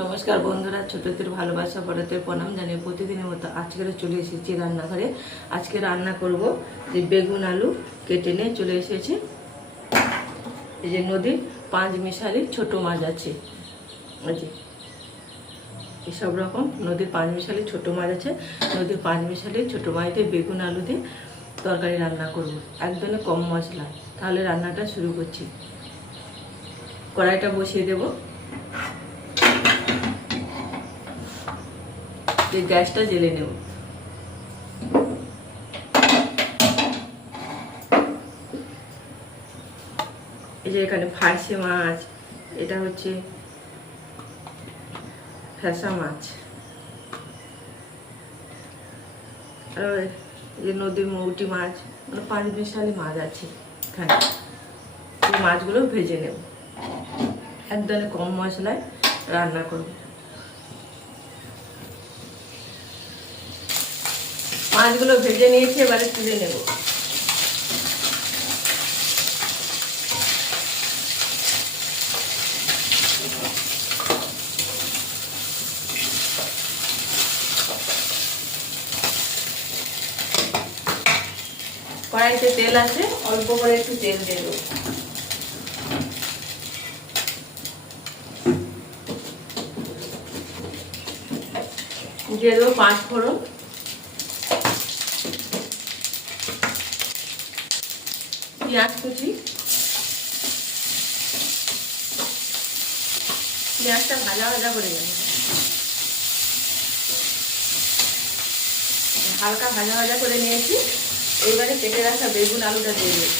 নমস্কার বন্ধুরা, ছোটদের ভালোবাসা বড়দের প্রণাম জানিয়ে প্রতিদিনের মতো আজকে চলে এসেছি রান্নাঘরে। আজকে রান্না করব যে বেগুন আলু কেটে নিয়ে চলে এসেছি। এই যে নদীর 5 মিশালি ছোট মাছ আছে, এই সব রকম নদীর 5 মিশালি ছোট মাছ আছে। নদীর 5 মিশালি ছোট মাছ দিয়ে বেগুন আলু দিয়ে তরকারি রান্না করব, একদমই কম মশলা। তাহলে রান্নাটা শুরু করছি। কড়াইটা বসিয়ে দেবো, গ্যাসটা জেলে নেব। এই যে এখানে ফার্সি মাছ, এটা হচ্ছে ফ্যাসা মাছ, আর এই নদীর মৌটি মাছ, মানে 5 মিশালি মাছ আছে এখানে। এই মাছগুলো ভেজে নেব, একদম কম মশলায় রান্না করব। মাছগুলো ভেজে নিয়েছি, এবারে তুলে নেব। কড়াইতে তেল আছে, অল্প করে একটু তেল দিয়ে দেবো। দিয়ে দেবো 5 ফোড়ন, পেঁয়াজ কুচি। পেঁয়াজটা ভাজা ভাজা করে নেব, হালকা ভাজা ভাজা করে নিয়েছি। এইবারে কেটে রাখা বেগুন আলুটা দিয়ে দেব।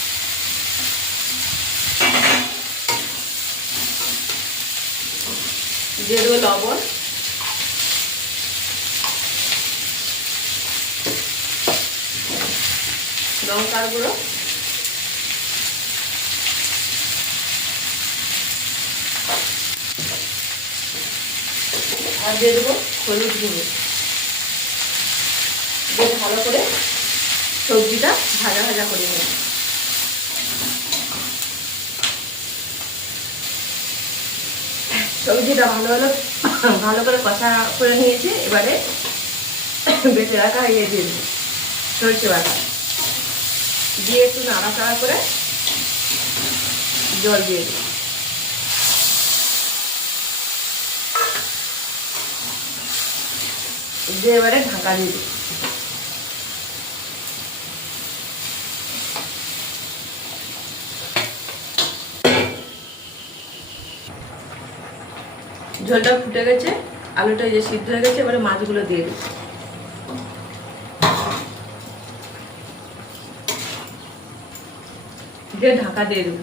দিয়ে দেবো লবণ, লঙ্কার গুঁড়ো, আর দিয়ে দেবো হলুদ গুঁড়ো। দিয়ে ভালো করে সবজিটা ভাজা ভাজা করে নেব। সবজিটা ভালো করে কষা করে নিয়েছি। এবারে বেটে রাখা দিয়ে দেবো সরষে বাটা, দিয়ে একটু নাড়াচাড়া করে জল দিয়ে দেবো। দিয়ে এবারে ঢাকা দিয়ে দেবো। ঝোলটা ফুটে গেছে, আলুটা যে সিদ্ধ হয়ে গেছে। এবারে মাছগুলো দিয়ে দিই, দিয়ে ঢাকা দিয়ে দেবো।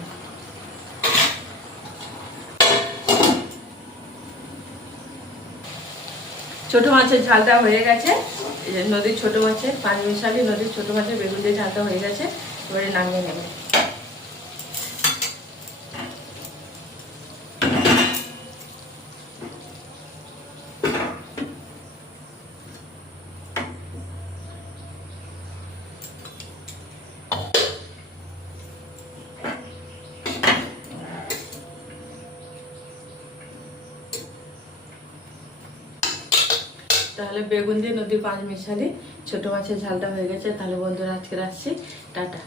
ছোট মাছের ঝালটা হয়ে গেছে। এই যে নদীর ছোট মাছের 5 মিশালি নদীর ছোট মাছের বেগুন দিয়ে ঝালটা হয়ে গেছে। এবারে নামিয়ে নেব। তাহলে বেগুন দিয়ে নদীর 5 মিশালি ছোট মাছের ঝালটা হয়ে গেছে। তাহলে বন্ধুরা আজকে আসছি, টাটা।